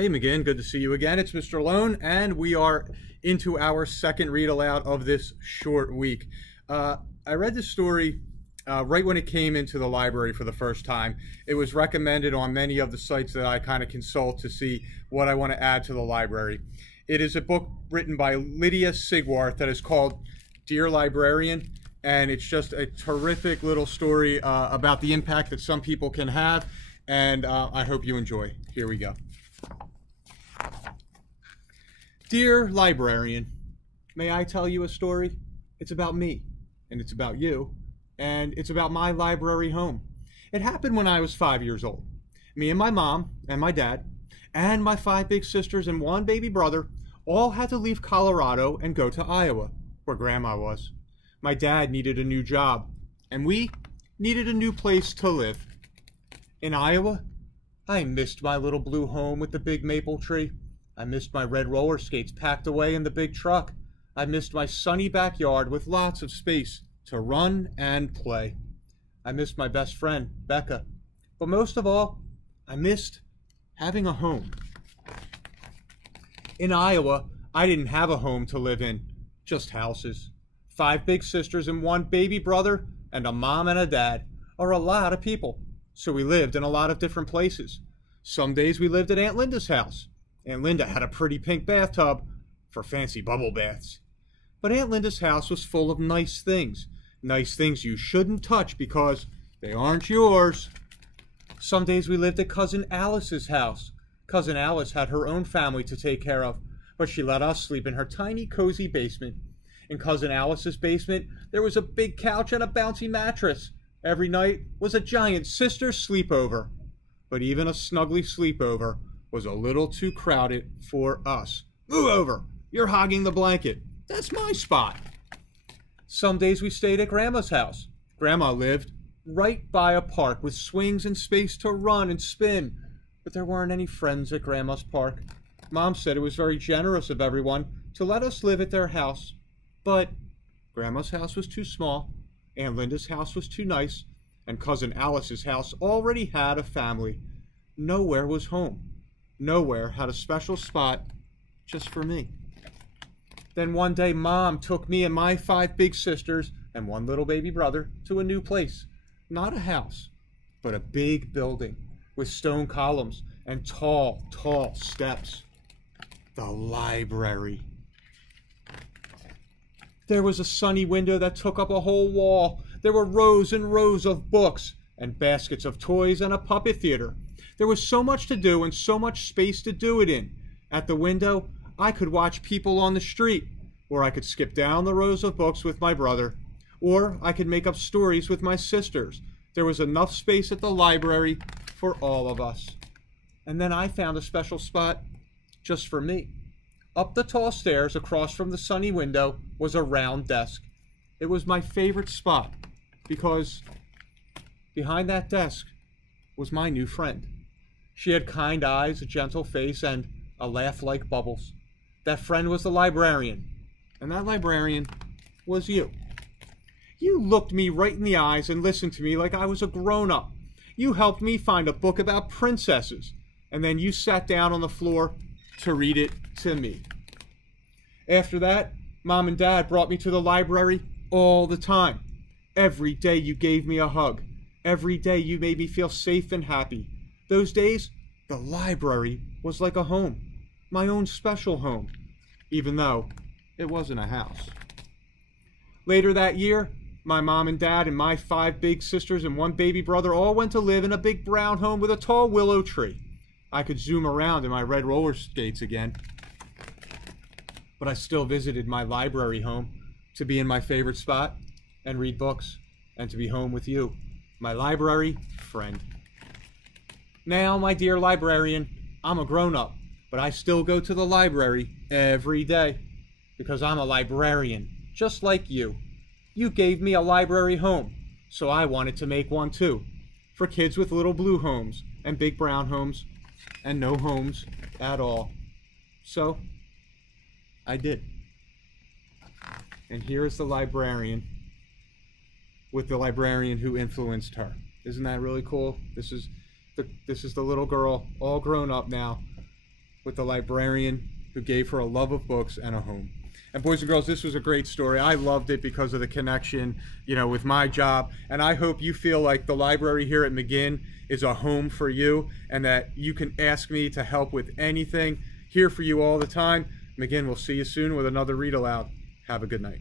Hey McGinn, good to see you again. It's Mr. Lohn, and we are into our second read aloud of this short week. I read this story right when it came into the library for the first time. It was recommended on many of the sites that I kind of consult to see what I want to add to the library. It is a book written by Lydia Sigwarth that is called Dear Librarian, and it's just a terrific little story about the impact that some people can have, and I hope you enjoy. Here we go. Dear Librarian, may I tell you a story? It's about me, and it's about you, and it's about my library home. It happened when I was 5 years old. Me and my mom, and my dad, and my 5 big sisters and 1 baby brother all had to leave Colorado and go to Iowa, where Grandma was. My dad needed a new job, and we needed a new place to live. In Iowa, I missed my little blue home with the big maple tree. I missed my red roller skates packed away in the big truck. I missed my sunny backyard with lots of space to run and play. I missed my best friend, Becca. But most of all, I missed having a home. In Iowa, I didn't have a home to live in, just houses. 5 big sisters and 1 baby brother, and a mom and a dad are a lot of people. So we lived in a lot of different places. Some days we lived at Aunt Linda's house. Aunt Linda had a pretty pink bathtub for fancy bubble baths. But Aunt Linda's house was full of nice things you shouldn't touch because they aren't yours. Some days we lived at Cousin Alice's house. Cousin Alice had her own family to take care of, but she let us sleep in her tiny, cozy basement. In Cousin Alice's basement, there was a big couch and a bouncy mattress. Every night was a giant sister sleepover. But even a snuggly sleepover was a little too crowded for us. Move over! You're hogging the blanket. That's my spot. Some days we stayed at Grandma's house. Grandma lived right by a park with swings and space to run and spin. But there weren't any friends at Grandma's park. Mom said it was very generous of everyone to let us live at their house. But Grandma's house was too small, Aunt Linda's house was too nice, and Cousin Alice's house already had a family. Nowhere was home. Nowhere had a special spot just for me. Then one day, Mom took me and my 5 big sisters and 1 little baby brother to a new place. Not a house, but a big building with stone columns and tall, tall steps. The library. There was a sunny window that took up a whole wall. There were rows and rows of books and baskets of toys and a puppet theater. There was so much to do and so much space to do it in. At the window, I could watch people on the street, or I could skip down the rows of books with my brother, or I could make up stories with my sisters. There was enough space at the library for all of us. And then I found a special spot just for me. Up the tall stairs across from the sunny window was a round desk. It was my favorite spot because behind that desk was my new friend. She had kind eyes, a gentle face, and a laugh like bubbles. That friend was the librarian, and that librarian was you. You looked me right in the eyes and listened to me like I was a grown-up. You helped me find a book about princesses, and then you sat down on the floor to read it to me. After that, Mom and Dad brought me to the library all the time. Every day you gave me a hug. Every day you made me feel safe and happy. Those days, the library was like a home, my own special home, even though it wasn't a house. Later that year, my mom and dad and my 5 big sisters and 1 baby brother all went to live in a big brown home with a tall willow tree. I could zoom around in my red roller skates again, but I still visited my library home to be in my favorite spot and read books and to be home with you, my library friend. Now, my dear librarian, I'm a grown-up, but I still go to the library every day because I'm a librarian, just like you. You gave me a library home, so I wanted to make one too, for kids with little blue homes and big brown homes and no homes at all. So, I did. And here is the librarian with the librarian who influenced her. Isn't that really cool? This is the little girl, all grown up now, with the librarian who gave her a love of books and a home. And boys and girls, this was a great story. I loved it because of the connection, with my job. And I hope you feel like the library here at McGinn is a home for you, and that you can ask me to help with anything. Here for you all the time. McGinn, we'll see you soon with another read aloud. Have a good night.